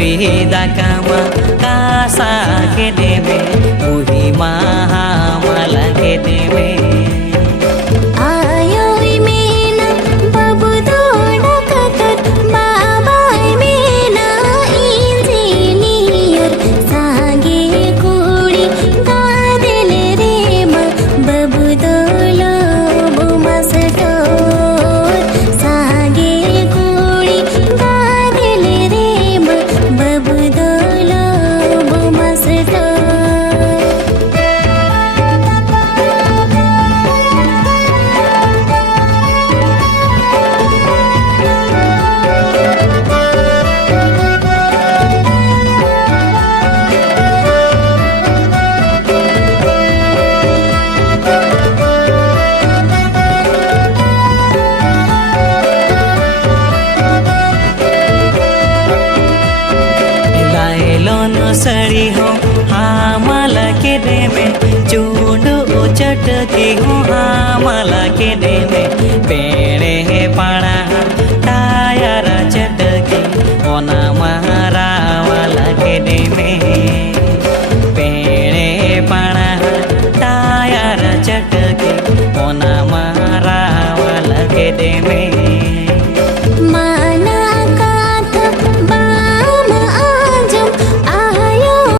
रीदा कामा कासा के देवे उही माला के देवे सड़ी हो माला के देवे चूडू चटकी हो माला के देवे पेड़े पाड़ा टायर चटकी ओना